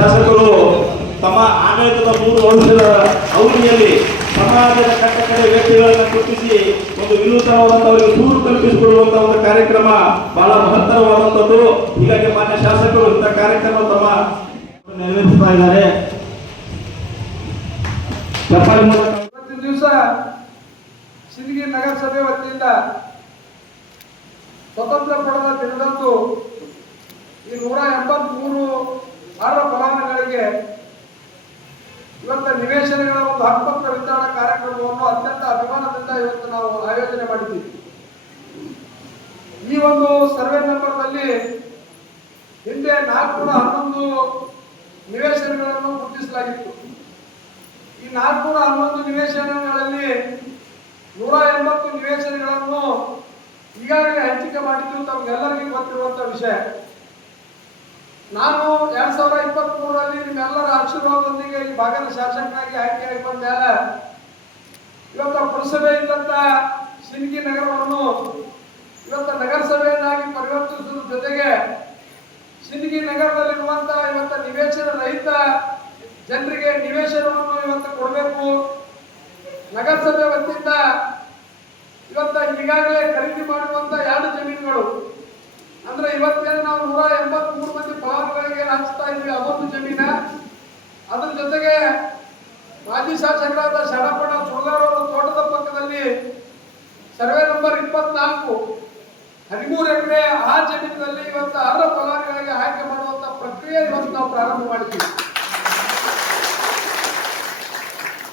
ಶಾಸಕರು ತಮ್ಮ ಆಡಳಿತದ 3 ವರ್ಷದ ಅವಧಿಯಲ್ಲಿ ಸಮಾಜದ ಕಟ್ಟಕಡೆ ವ್ಯಕ್ತಿಗಳನ್ನು ಗುರುತಿಸಿ ಒಂದು ವಿನೂತನವಾದಂತಹ ದೂರು ಕಲ್ಪಿಸಿಕೊಳ್ಳುವಂತಹ ಒಂದು ಕಾರ್ಯಕ್ರಮ ಬಹಳ ಮಹತ್ತರವಾದಂಥದ್ದು. ಹೀಗಾಗಿ ಮಾನ್ಯ ಶಾಸಕರು ಇಂಥ ಕಾರ್ಯಕ್ರಮ ತಮ್ಮ ನೆರವೇರಿಸ್ತಾ ಇದ್ದಾರೆ. ಇವತ್ತಿನ ದಿವಸ ಸಿಂದಗಿ ನಗರಸಭೆ ವತಿಯಿಂದ ಸ್ವತಂತ್ರ ಪಡೆದ ದಿನದಂದು ಈ 183 ಅರ್ಹ ಫಲಾನುಭವಿಗಳಿಗೆ ಇವತ್ತು ನಿವೇಶನಗಳ ಒಂದು ಹಕ್ಕುಪತ್ರ ವಿತರಣಾ ಕಾರ್ಯಕ್ರಮವನ್ನು ಅತ್ಯಂತ ಅಭಿಮಾನದಿಂದ ಇವತ್ತು ನಾವು ಆಯೋಜನೆ ಮಾಡಿದ್ದೀವಿ. ಈ ಒಂದು ಸರ್ವೆ ನಂಬರ್ನಲ್ಲಿ ಹಿಂದೆ 411 ನಿವೇಶನಗಳನ್ನು ಗುರುತಿಸಲಾಗಿತ್ತು. ಈ 411 ನಿವೇಶನಗಳಲ್ಲಿ 180 ನಿವೇಶನಗಳನ್ನು ಈಗಾಗಲೇ ಹಂಚಿಕೆ ಮಾಡಿದ್ದು ತಮಗೆಲ್ಲರಿಗೂ ಗೊತ್ತಿರುವಂತಹ ವಿಷಯ. ನಾನು 2023ರಲ್ಲಿ ನಿಮ್ಮೆಲ್ಲರ ಆಶೀರ್ವಾದದೊಂದಿಗೆ ಈ ಭಾಗದ ಶಾಸಕನಾಗಿ ಆಯ್ಕೆಯಾಗಿ ಬಂದ ಮೇಲೆ ಇವತ್ತು ಪುರಸಭೆ ಇದ್ದಂತ ಸಿಂದಗಿ ನಗರವನ್ನು ಇವತ್ತು ನಗರಸಭೆಯನ್ನಾಗಿ ಪರಿವರ್ತಿಸುವ ಜೊತೆಗೆ ಸಿಂದಗಿ ನಗರದಲ್ಲಿರುವಂತಹ ಇವತ್ತು ನಿವೇಶನ ರಹಿತ ಜನರಿಗೆ ನಿವೇಶನವನ್ನು ಇವತ್ತು ಕೊಡಬೇಕು. ನಗರಸಭೆ ವತಿಯಿಂದ ಇವತ್ತು ಈಗಾಗಲೇ ಖರೀದಿ ಮಾಡುವಂತ 2 ಜಮೀನುಗಳು ಅಂದ್ರೆ ಇವತ್ತೇನು ನಾವು 183 ಮಂದಿ ಫಲಾನುಭವಿಗಳಿಗೆ ಹಂಚ್ತಾ ಇದ್ವಿ, ಅದೊಂದು ಜಮೀನ. ಅದ್ರ ಜೊತೆಗೆ ಮಾಜಿ ಶಾಸಕರಾದ ಶರಣಪ್ಪಣ್ಣ ಸುರಗಾರ್ ಅವರ ತೋಟದ ಪಕ್ಕದಲ್ಲಿ ಸರ್ವೆ ನಂಬರ್ 24 13 ಎಕರೆ ಆ ಜಮೀನಿನಲ್ಲಿ ಇವತ್ತು ಅರ್ಹ ಫಲಾನುಭವಿಗಳಿಗೆ ಆಯ್ಕೆ ಮಾಡುವಂತ ಪ್ರಕ್ರಿಯೆ ಇವತ್ತು ನಾವು ಪ್ರಾರಂಭ ಮಾಡಿದ್ವಿ.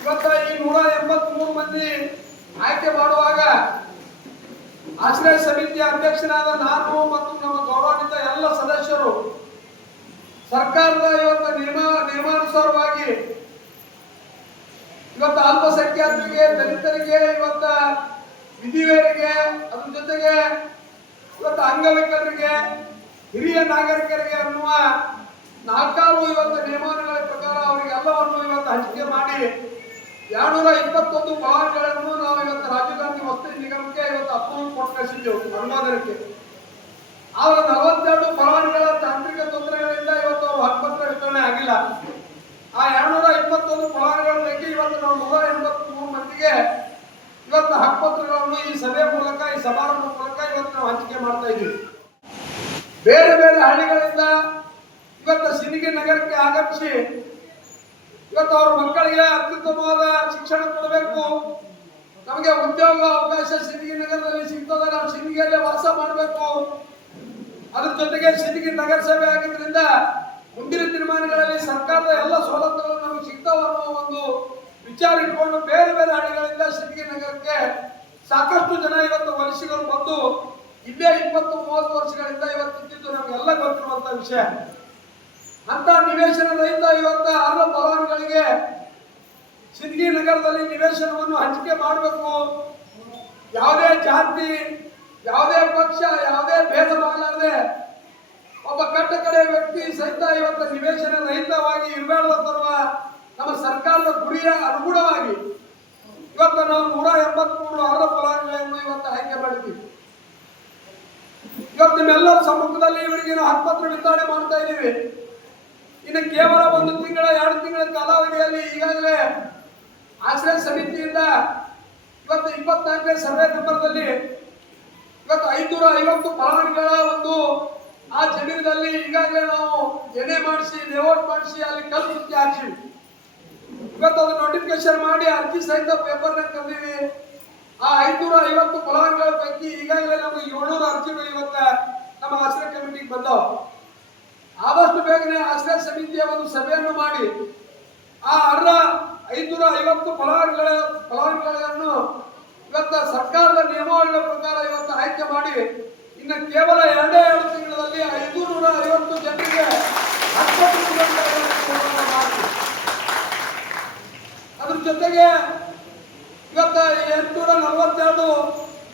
ಇವತ್ತ ಈ 183 ಮಂದಿ ಆಯ್ಕೆ ಮಾಡುವಾಗ ಆಶ್ರಯ ಸಮಿತಿಯ ಅಧ್ಯಕ್ಷನಾದ ನಾನು ಮತ್ತು ನಮ್ಮ ಗೌರವಾನ್ವಿತ ಎಲ್ಲ ಸದಸ್ಯರು ಸರ್ಕಾರದ ಇವತ್ತು ನಿಯಮಾನುಸಾರವಾಗಿ ಇವತ್ತು ಅಲ್ಪಸಂಖ್ಯಾತರಿಗೆ, ದಲಿತರಿಗೆ, ಇವತ್ತ ವಿಧಿವೇರಿಗೆ, ಅದ್ರ ಜೊತೆಗೆ ಇವತ್ತು ಅಂಗವಿಕಲರಿಗೆ, ಹಿರಿಯ ನಾಗರಿಕರಿಗೆ ಅನ್ನುವ 4 ಇವತ್ತು ನಿಯಮಾವಳಿಗಳ ಪ್ರಕಾರ ಅವರಿಗೆಲ್ಲವನ್ನು ಇವತ್ತು ಹಂಚಿಕೆ ಮಾಡಿ 221 ಫಲಾನುಭವಿಗಳನ್ನು ನಾವು ಇವತ್ತು ರಾಜೀವ್ ಗಾಂಧಿ ವಸತಿ ನಿಗಮಕ್ಕೆ ಇವತ್ತು ಅಪ್ರೂವಲ್ ಕೊಟ್ಟು ಕಳಿಸಿದ್ದೆವು ಅನುಮೋದನಕ್ಕೆ. ಅವರ 42 ಫಲಾನುಭವಿಗಳ ತಾಂತ್ರಿಕ ತೊಂದರೆಗಳಿಂದ ಇವತ್ತು ಅವರು ಹಕ್ಕುಪತ್ರ ವಿತರಣೆ ಆಗಿಲ್ಲ. ಆ 221 ಫಲಾನುಭವಿಗಳ ಪೈಕಿ ಇವತ್ತು ನಾವು 183 ಮಂದಿಗೆ ಇವತ್ತು ಹಕ್ಕುಪತ್ರಗಳನ್ನು ಈ ಸಭೆ ಮೂಲಕ, ಈ ಸಮಾರಂಭ ಮೂಲಕ ಇವತ್ತು ನಾವು ಹಂಚಿಕೆ ಮಾಡ್ತಾ ಇದ್ದೀವಿ. ಬೇರೆ ಬೇರೆ ಹಳ್ಳಿಗಳಿಂದ ಇವತ್ತು ಸಿಂದಗಿ ನಗರಕ್ಕೆ ಆಗಮಿಸಿ ಇವತ್ತು ಅವ್ರ ಮಕ್ಕಳಿಗೆ ಅತ್ಯುತ್ತಮವಾದ ಶಿಕ್ಷಣ ಕೊಡಬೇಕು, ನಮಗೆ ಉದ್ಯೋಗ ಅವಕಾಶ ಸಿಂದಗಿ ನಗರದಲ್ಲಿ ಸಿಗ್ತದೆ, ನಾವು ಸಿಂದಗಿಯಲ್ಲೇ ವಾಸ ಮಾಡಬೇಕು, ಅದ್ರ ಜೊತೆಗೆ ಸಿಂದಗಿ ನಗರಸಭೆ ಆಗಿದ್ರಿಂದ ಮುಂದಿನ ದಿನಮಾನಗಳಲ್ಲಿ ಸರ್ಕಾರದ ಎಲ್ಲ ಸವಲತ್ತುಗಳು ನಮಗೆ ಸಿಗ್ತಾವ ಅನ್ನೋ ಒಂದು ವಿಚಾರ ಇಟ್ಕೊಂಡು ಬೇರೆ ಬೇರೆ ಹಳ್ಳಿಗಳಿಂದ ಸಿಂದಗಿ ನಗರಕ್ಕೆ ಸಾಕಷ್ಟು ಜನ ಇವತ್ತು ವಲಸಿಗರು ಬಂದು ಇಲ್ಲೇ 20-30 ವರ್ಷಗಳಿಂದ ಇವತ್ತು ಇದ್ದಿದ್ದು ನಮಗೆಲ್ಲ ಗೊತ್ತಿರುವಂತ ವಿಷಯ. ಅಂತ ನಿವೇಶನ ರಹಿತ ಇವತ್ತು ಅರ್ಹ ಫಲಾನುಭವಿಗಳಿಗೆ ಸಿಂದಗಿ ನಗರದಲ್ಲಿ ನಿವೇಶನವನ್ನು ಹಂಚಿಕೆ ಮಾಡಬೇಕು. ಯಾವುದೇ ಜಾತಿ, ಯಾವುದೇ ಪಕ್ಷ, ಯಾವುದೇ ಭೇದ ಭಾವ ಒಬ್ಬ ಕಟ್ಟಕಡೆ ವ್ಯಕ್ತಿ ಸಹಿತ ಇವತ್ತು ನಿವೇಶನ ರಹಿತವಾಗಿ ಇರಬೇಡದರುವ ನಮ್ಮ ಸರ್ಕಾರದ ಗುರಿಯ ಅನುಗುಣವಾಗಿ ಇವತ್ತು ನಾವು 183 ಅರ್ಹ ಫಲಾನುಭವಿಗಳನ್ನು ಇವತ್ತು ಆಯ್ಕೆ ಮಾಡಿದ್ದೀವಿ. ಇವತ್ತು ನಿಮ್ಮೆಲ್ಲರ ಸಮ್ಮುಖದಲ್ಲಿ ಇವರಿಗೆ ನಾವು ಹಕ್ಕುಪತ್ರ ವಿತರಣೆ ಮಾಡ್ತಾ ಇದ್ದೀವಿ. ಇನ್ನು ಕೇವಲ 1 ತಿಂಗಳ 2 ತಿಂಗಳ ಕಾಲಾವಧಿಯಲ್ಲಿ ಈಗಾಗಲೇ ಆಶ್ರಯ ಸಮಿತಿಯಿಂದ ಇವತ್ತು 24ನೇ ಸರ್ವೆ ನಂಬರ್ದಲ್ಲಿ ಇವತ್ತು 550 ಫಲಾನುಭವಿಗಳ ಒಂದು ಆ ಜಮೀನಿನಲ್ಲಿ ಈಗಾಗಲೇ ನಾವು ಎನೆ ಮಾಡಿಸಿ, ಲೇಔಟ್ ಮಾಡಿಸಿ ಅಲ್ಲಿ ಕಲ್ಲು ಸುತ್ತಿ ಹಾಕಿವಿ. ಇವತ್ತು ಅದು ನೋಟಿಫಿಕೇಶನ್ ಮಾಡಿ ಅರ್ಜಿ ಸಹಿತ ಪೇಪರ್ನ ತಂದೀವಿ. ಆ 550 ಫಲಾನುಭವಿಗಳ ಪೈಕಿ ಈಗಾಗಲೇ ನಮಗೆ 700 ಅರ್ಜಿಗಳು ಇವತ್ತು ನಮ್ಮ ಆಶ್ರಯ ಕಮಿಟಿಗೆ ಬಂದವು. ಆದಷ್ಟು ಬೇಗನೆ ಆಶ್ರಯ ಸಮಿತಿಯ ಒಂದು ಸಭೆಯನ್ನು ಮಾಡಿ ಆ ಅರ್ಹ 550 ಫಲಾನುಭವಿಗಳನ್ನು ಇವತ್ತು ಸರ್ಕಾರದ ನಿಯಮಾವಳಿಗಳ ಪ್ರಕಾರ ಇವತ್ತು ಆಯ್ಕೆ ಮಾಡಿ ಇನ್ನು ಕೇವಲ 2 ತಿಂಗಳಲ್ಲಿ 550 ಜನರಿಗೆ ಅದ್ರ ಜೊತೆಗೆ ಇವತ್ತು 842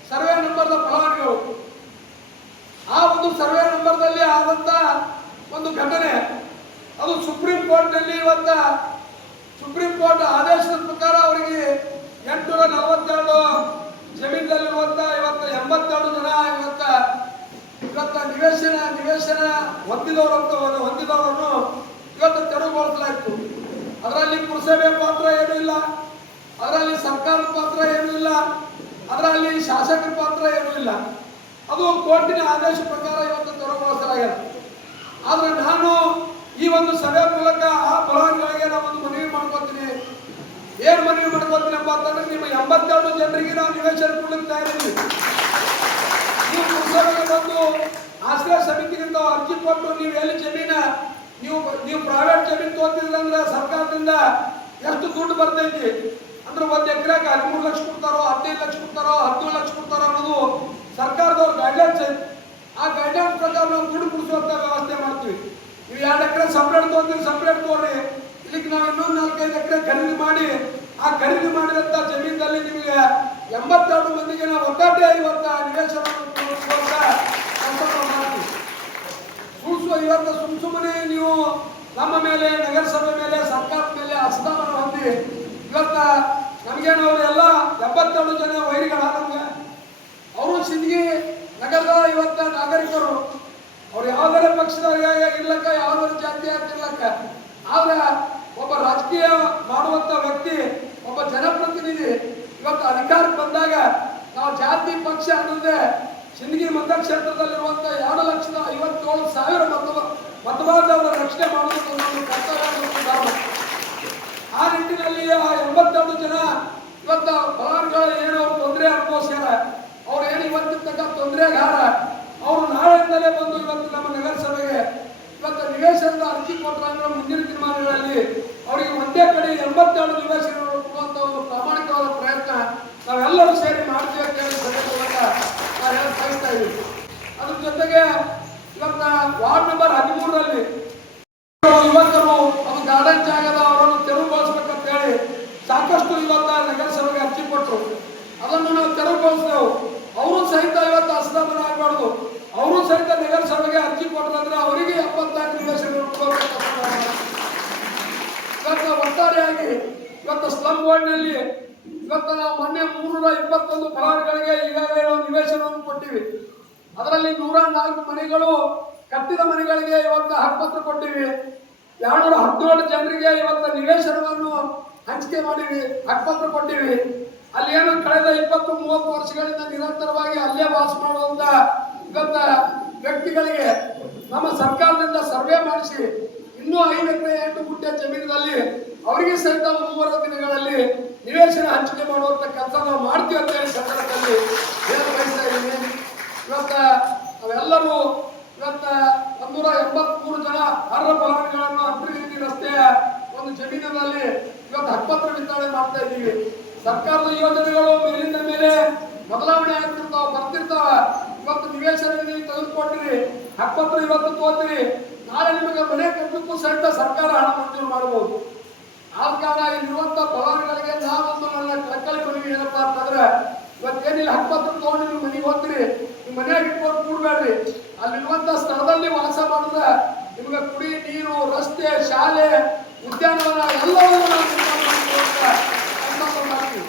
ಸರ್ವೆ ನಂಬರ್ದ ಫಲಾನುಭವಿಗಳು. ಆ ಒಂದು ಸರ್ವೆ ನಂಬರ್ದಲ್ಲಿ ಆದಂತ ಒಂದು ಘಟನೆ ಅದು ಸುಪ್ರೀಂ ಕೋರ್ಟ್ನಲ್ಲಿ ಇವತ್ತು ಸುಪ್ರೀಂ ಕೋರ್ಟ್ ಆದೇಶದ ಪ್ರಕಾರ ಅವರಿಗೆ 842 ಜಮೀನಿನಲ್ಲಿರುವಂತ ಇವತ್ತು 82 ಜನ ಇವತ್ತು ನಿವೇಶನ ಹೊಂದಿದವರನ್ನು ಇವತ್ತು ತೆರವು ಅದರಲ್ಲಿ ಪುರಸಭೆ ಪಾತ್ರ ಏನೂ ಇಲ್ಲ, ಅದರಲ್ಲಿ ಸರ್ಕಾರದ ಪಾತ್ರ ಏನೂ ಇಲ್ಲ, ಅದರಲ್ಲಿ ಶಾಸಕರ ಪಾತ್ರ ಏನೂ ಇಲ್ಲ. ಅದು ಕೋರ್ಟಿನ ಆದೇಶ ಪ್ರಕಾರ ಇವತ್ತು ತೆರವುಗೊಳಿಸಲಾಗಿದೆ. ಆದ್ರೆ ನಾನು ಈ ಒಂದು ಸಭೆ ಮೂಲಕ ಆ ಫಲಾನುಭವಿಗಳಿಗೆ ನಾನು ಒಂದು ಮನವಿ ಮಾಡ್ಕೊತೀನಿ. ಏನು ಮನವಿ ಮಾಡ್ಕೊತೀನಪ್ಪ ಅಂತಂದ್ರೆ, ನಿಮ್ಮ 82 ಜನರಿಗೆ ನಾವು ನಿವೇಶನ ಕೊಡ್ಲಿಕ್ಕೆ ತಯಾರಿದ್ದೀವಿ. ನೀವು ಪುರಸಭೆಗೆ ಬಂದು ಆಶ್ರಯ ಸಮಿತಿಗಿಂತ ಅರ್ಜಿ ಕೊಟ್ಟು ನೀವು ಎಲ್ಲಿ ಜಮೀನ ನೀವು ಪ್ರೈವೇಟ್ ಜಮೀನು ತೋತಿದ್ರಂದ್ರೆ ಸರ್ಕಾರದಿಂದ ಎಷ್ಟು ದುಡ್ಡು ಬರ್ತೈತಿ ಅಂದ್ರೆ 1 ಎಕರೆಗೆ 13 ಲಕ್ಷ ಕೊಡ್ತಾರೋ, 15 ಲಕ್ಷ ಕೊಡ್ತಾರೋ, 17 ಲಕ್ಷ ಕೊಡ್ತಾರೋ ಅನ್ನೋದು ಸರ್ಕಾರದವ್ರ ಗೈಡ್ಲೈನ್ಸ್ ಐತಿ. ಆ ಗೈಡ್ಲೈನ್ಸ್ ಪ್ರಕಾರ ನಾವು ದುಡ್ಡು ಕೊಡಿಸುವಂತ ವ್ಯವಸ್ಥೆ ಮಾಡ್ತೀವಿ. ನೀವು 2 ಎಕರೆ ಸಪ್ರೇಟ್ ತೋತೀವಿ, ಸಪ್ರೇಟ್ ತೋರಿ. ಇಲ್ಲಿಗೆ ನಾವು ಇನ್ನೊಂದು 4-5 ಎಕರೆ ಖರೀದಿ ಮಾಡಿ ಆ ಖರೀದಿ ಮಾಡಿದಂತ ಜಮೀನಲ್ಲಿ ನಿಮಗೆ 82 ಮಂದಿಗೆ ನಾವು ಒಟ್ಟಾಟೆ ಇವತ್ತ ನಿವೇಶನವನ್ನು ಕೊಡುವಂತ ಕೆಲಸ ಮಾಡ್ತೀವಿ. ಇವತ್ತು ಸುಮ್ಮನೆ ನೀವು ನಮ್ಮ ಮೇಲೆ, ನಗರಸಭೆ ಮೇಲೆ, ಸರ್ಕಾರದ ಮೇಲೆ ಅಸಮಾಧಾನ ಹೊಂದಿ ಇವತ್ತ ನಮಗೇನು ಅವರೆಲ್ಲ 72 ಜನ ವೈರಿಗಳಾದ ನಮ್ಗೆ. ಅವರು ಸಿಂದಗಿ ನಗರದ ಇವತ್ತ ನಾಗರಿಕರು, ಅವ್ರು ಯಾವುದೇ ಪಕ್ಷದ ಇರ್ಲಕ್ಕ, ಯಾವುದೇ ಜಾತಿ ಇರ್ಲಕ್ಕ, ಆದ್ರೆ ಒಬ್ಬ ರಾಜಕೀಯ ಮಾಡುವಂತ ವ್ಯಕ್ತಿ, ಒಬ್ಬ ಜನಪ್ರತಿನಿಧಿ ಇವತ್ತು ಅಧಿಕಾರಕ್ಕೆ ಬಂದಾಗ ನಾವು ಜಾತಿ ಪಕ್ಷ ಅನ್ನೋದೇ ಸಿಂದಗಿ ಮತಕ್ಷೇತ್ರದಲ್ಲಿರುವಂತ 2,57,000 ಮತದಾರರ ರಕ್ಷಣೆ ಮಾಡುವುದು ಒಂದು ಕರ್ತವ್ಯ. ಆ ನಿಟ್ಟಿನಲ್ಲಿ ಆ 82 ಜನ ಇವತ್ತ ಫಲಾನುಭವಿಗಳು ಏನು ತೊಂದರೆ ಅನುಭವಿಸ್ಯಾರ, ಅವ್ರು ಏನು ಇವತ್ತಿನ ತೊಂದರೆಗಾರ, ಅವರು ನಾಳೆಯಿಂದಲೇ ಬಂದು ಇವತ್ತು ನಮ್ಮ ನಗರಸಭೆಗೆ ಇವತ್ತು ನಿವೇಶನದ ಅರ್ಜಿ ಕೊಟ್ಟರೆ ಮುಂದಿನ ದಿನಮಾನಗಳಲ್ಲಿ ಅವರಿಗೆ ಒಂದೇ ಕಡೆ 82 ನಿವೇಶನಗಳು ಕೊಡುವಂತ ಒಂದು ಪ್ರಾಮಾಣಿಕವಾದ ಪ್ರಯತ್ನ ನಾವೆಲ್ಲರೂ ಸೇರಿ ಮಾಡ್ತೀವಿ ಅಂತ ಹೇಳಿ ಸಭೆ ಮೂಲಕ ನಾವು ಹೇಳಿ ಬಯಸ್ತಾ ಇದ್ದೀವಿ. ಅದ್ರ ಜೊತೆಗೆ ಇವತ್ತ ವಾರ್ಡ್ ನಂಬರ್ 13ರಲ್ಲಿ ಯುವಕರು ಅದು ಗಾರ್ಡನ್ ಜಾಗದ ಅವರನ್ನು ತೆರವುಗೊಳಿಸ್ಬೇಕಂತ ಹೇಳಿ ಸಾಕಷ್ಟು ಇವತ್ತ ನಗರಸಭೆಗೆ ಅರ್ಜಿ ಕೊಟ್ಟರು. ಅದನ್ನು ನಾವು ತೆರವುಗೊಳಿಸ್ತೇವೆ. ಅವರು ಸಹಿತ ಇವತ್ತು ಅಸಮಾಧಾನ ಆಗಬಾರ್ದು. ಅವರು ಸಹಿತ ನಗರಸಭೆಗೆ ಅರ್ಜಿ ಕೊಟ್ಟರಂದ್ರೆ ಅವರಿಗೆ 74 ನಿವೇಶನಗಳು ಇವತ್ತು ಒಟ್ಟಾರೆಯಾಗಿ ಇವತ್ತು ಸ್ಲಮ್ ವಾರ್ಡ್ನಲ್ಲಿ ಇವತ್ತು ನಾವು ಮೊನ್ನೆ 321 ಫಲಾನುಭವಿಗಳಿಗೆ ಈಗಾಗಲೇ ನಿವೇಶನವನ್ನು ಕೊಟ್ಟಿವಿ. ಅದರಲ್ಲಿ 104 ಮನೆಗಳು ಕಟ್ಟಿದ ಮನೆಗಳಿಗೆ ಇವತ್ತು ಹಕ್ಕುಪತ್ರ ಕೊಟ್ಟಿವಿ. 217 ಜನರಿಗೆ ಇವತ್ತು ನಿವೇಶನವನ್ನು ಹಂಚಿಕೆ ಮಾಡಿವಿ, ಹಕ್ಕುಪತ್ರ ಕೊಟ್ಟಿವಿ. ಅಲ್ಲಿ ಏನು ಕಳೆದ 20-30 ವರ್ಷಗಳಿಂದ ನಿರಂತರವಾಗಿ ಅಲ್ಲೇ ವಾಸ ಮಾಡುವಂತ ಇವತ್ತ ವ್ಯಕ್ತಿಗಳಿಗೆ ನಮ್ಮ ಸರ್ಕಾರದಿಂದ ಸರ್ವೆ ಮಾಡಿಸಿ ಇನ್ನೂ 5 ಎಕರೆ 8 ಗುಂಟೆ ಜಮೀನಿನಲ್ಲಿ ಅವರಿಗೆ ಸಹಿತ 3 ದಿನಗಳಲ್ಲಿ ನಿವೇಶನ ಹಂಚಿಕೆ ಮಾಡುವಂತ ಕೆಲಸ ನಾವು ಮಾಡ್ತೀವಿ ಅಂತ ಹೇಳಿ ಸಂದರ್ಭದಲ್ಲಿ ಹೇಳ ಬಯಸ್ತಾ ಇದ್ದೀನಿ. ಇವತ್ತ ನಾವೆಲ್ಲರೂ ಇವತ್ತ 183 ಜನ ಅರ್ಹ ಫಲಾನುಭವಿಗಳನ್ನು ಅಂತರ್ಗತಿ ರಸ್ತೆಯ ಒಂದು ಜಮೀನಿನಲ್ಲಿ ಇವತ್ತು ಹಕ್ಕುಪತ್ರ ವಿತರಣೆ ಮಾಡ್ತಾ ಇದ್ದೀವಿ. ಸರ್ಕಾರದ ಯೋಜನೆಗಳು ಮೇಲಿಂದ ಮೇಲೆ ಬದಲಾವಣೆ ಆಗ್ತಿರ್ತಾವ, ಬರ್ತಿರ್ತಾವ. ಇವತ್ತು ನಿವೇಶನ ನೀವು ತೆಗೆದುಕೊಟ್ಟಿರಿ, ಹಕ್ಕುಪತ್ರ ಇವತ್ತು ತೋತಿರಿ, ನಾಳೆ ನಿಮಗೆ ಮನೆ ಕಟ್ಟಲಿಕ್ಕೂ ಸಹಿತ ಸರ್ಕಾರ ಹಣ ಮಂಜೂರು ಮಾಡಬಹುದು. ಆದ ಕಾರಣ ಇಲ್ಲಿರುವಂತ ಫಲಾನುಭವಿಗಳಿಗೆ ನಾವೊಂದು ನನ್ನ ಕಳಕಳಿ ಮನವಿ ಏನಪ್ಪಾ ಅಂತಂದ್ರೆ, ಇವತ್ತೇನಿಲ್ಲ ಹಕ್ಕುಪತ್ರ ತಗೊಂಡು ನೀವು ಮನೆಗೆ ಹೋಗ್ತೀರಿ, ನೀವು ಮನೆಯಾಗಿ ಇಟ್ಕೊಂಡು ಕೂಡಬೇಡ್ರಿ. ಅಲ್ಲಿರುವಂತ ಸ್ಥಳದಲ್ಲಿ ವಾಸ ಮಾಡಿದ್ರೆ ನಿಮ್ಗೆ ಕುಡಿ ನೀರು, ರಸ್ತೆ, ಶಾಲೆ, ಉದ್ಯಾನವನ ಎಲ್ಲವನ್ನೂ ನಾವು ಮಾಡ್ತೀವಿ.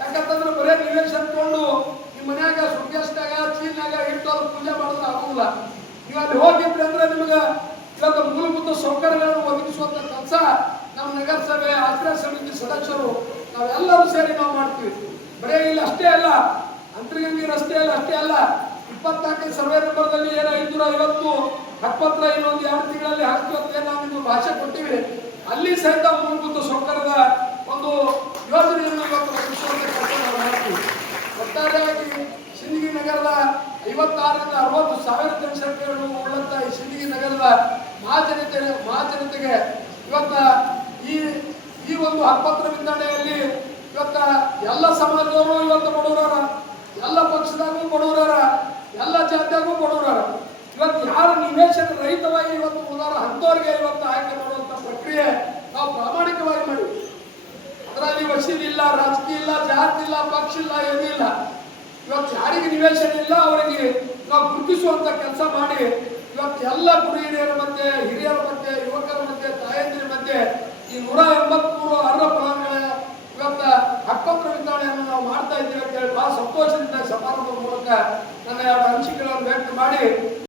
ಯಾಕಂತಂದ್ರೆ ಬರೇ ನಿವೇಶನ ತಗೊಂಡು ನಿಮ್ಮ ಮನ್ಯಾಗ ಸುಖೇಶ್ನಾಗ ಚೀನಾಗ ಇಟ್ಟು ಅದು ಪೂಜೆ ಮಾಡೋದು ಆಗುದಿಲ್ಲ. ನೀವು ಅಲ್ಲಿ ಹೋಗಿದ್ರಿ ಅಂದ್ರೆ ನಿಮ್ಗೆ ಇವತ್ತು ಮೂಲಭೂತ ಸೌಕರ್ಯಗಳನ್ನು ಒದಗಿಸುವಂತ ಕೆಲಸ ನಮ್ಮ ನಗರಸಭೆ, ಆಶ್ರಯ ಸಮಿತಿ ಸದಸ್ಯರು ನಾವೆಲ್ಲರೂ ಸೇರಿ ನಾವು ಮಾಡ್ತೀವಿ. ಬರೇ ಇಲ್ಲಿ ಅಷ್ಟೇ ಅಲ್ಲ, ಅಂತರ್ಗಂಗೆ ರಸ್ತೆಯಲ್ಲಿ ಅಷ್ಟೇ ಅಲ್ಲ, 24 ಸರ್ವೆ ನಂಬರ್ದಲ್ಲಿ ಏನೋ 550 ಹಕ್ಕುಪತ್ರ ಇನ್ನೊಂದು 2 ತಿಂಗಳಲ್ಲಿ ಹಾಕ್ತೀವಿ ನಾವು ನಿಮ್ಗೆ ಭಾಷೆ ಕೊಟ್ಟಿವಿ. ಅಲ್ಲಿ ಸಹಿತ ಮೂಲಭೂತ ಸೌಕರ್ಯದ ಒಂದು ಯೋಜನೆಯನ್ನು ಇವತ್ತು ಒದಗಿಸುವಂತ ಕೆಲಸ ನಾವು ಮಾಡ್ತೀವಿ. ಒಟ್ಟಾರೆಯಾಗಿ ಸಿಂದಗಿ ನಗರದ 56ರಿಂದ 60 ಸಾವಿರ ಜನಸಂಖ್ಯೆಯನ್ನು ಉಳ್ಳಂತ ಈ ಸಿಂದಗಿ ನಗರದ ಮಹಾಜನತೆಗೆ ಇವತ್ತ ಈ ಒಂದು ಹಕ್ಕುಪತ್ರ ವಿತರಣೆಯಲ್ಲಿ ಇವತ್ತ ಎಲ್ಲ ಸಮಾಜದವರು ಇವತ್ತು ಬಡವರಾರ, ಎಲ್ಲ ಪಕ್ಷದಾಗೂ ಬಡವರಾರ, ಎಲ್ಲ ಜಾತಿಯಾಗೂ ಬಡವರಾರ. ಇವತ್ತು ಯಾರು ನಿವೇಶನ ರಹಿತವಾಗಿ ಇವತ್ತು ಉದಾರ ಅಂತವರಿಗೆ ಇವತ್ತು ಆಯ್ಕೆ ಮಾಡುವಂತ ಪ್ರಕ್ರಿಯೆ ನಾವು ಪ್ರಾಮಾಣಿಕವಾಗಿ ಮಾಡಿ. ಅದರಲ್ಲಿ ವಸೀಲಿಲ್ಲ, ರಾಜಕೀಯ ಇಲ್ಲ, ಜಾತಿ ಇಲ್ಲ, ಪಕ್ಷ ಇಲ್ಲ, ಏನೂ ಇಲ್ಲ. ಇವತ್ತು ಯಾರಿಗೆ ನಿವೇಶನ ಇಲ್ಲ ಅವರಿಗೆ ನಾವು ಗುರುತಿಸುವಂತ ಕೆಲಸ ಮಾಡಿ ಇವತ್ತು ಎಲ್ಲ ಗುರು ಹಿರಿಯರ ಮಧ್ಯೆ, ಹಿರಿಯರ ಮಧ್ಯೆ, ಯುವಕರ ಮಧ್ಯೆ, ತಾಯಂದಿರ ಮಧ್ಯೆ ಈ 183 ಅರ್ಹ ಫಲಾನುಭವಿಗಳ ಇವತ್ತ ಹಕ್ಕುಪತ್ರ ವಿತರಣೆಯನ್ನು ನಾವು ಮಾಡ್ತಾ ಇದ್ದೀವಿ ಅಂತ ಹೇಳಿ ಬಹಳ ಸಂತೋಷದಿಂದ ಸಮಾರಂಭದ ಮೂಲಕ ನನ್ನ 2 ಅನಿಸಿಕೆಗಳನ್ನು ವ್ಯಕ್ತ ಮಾಡಿ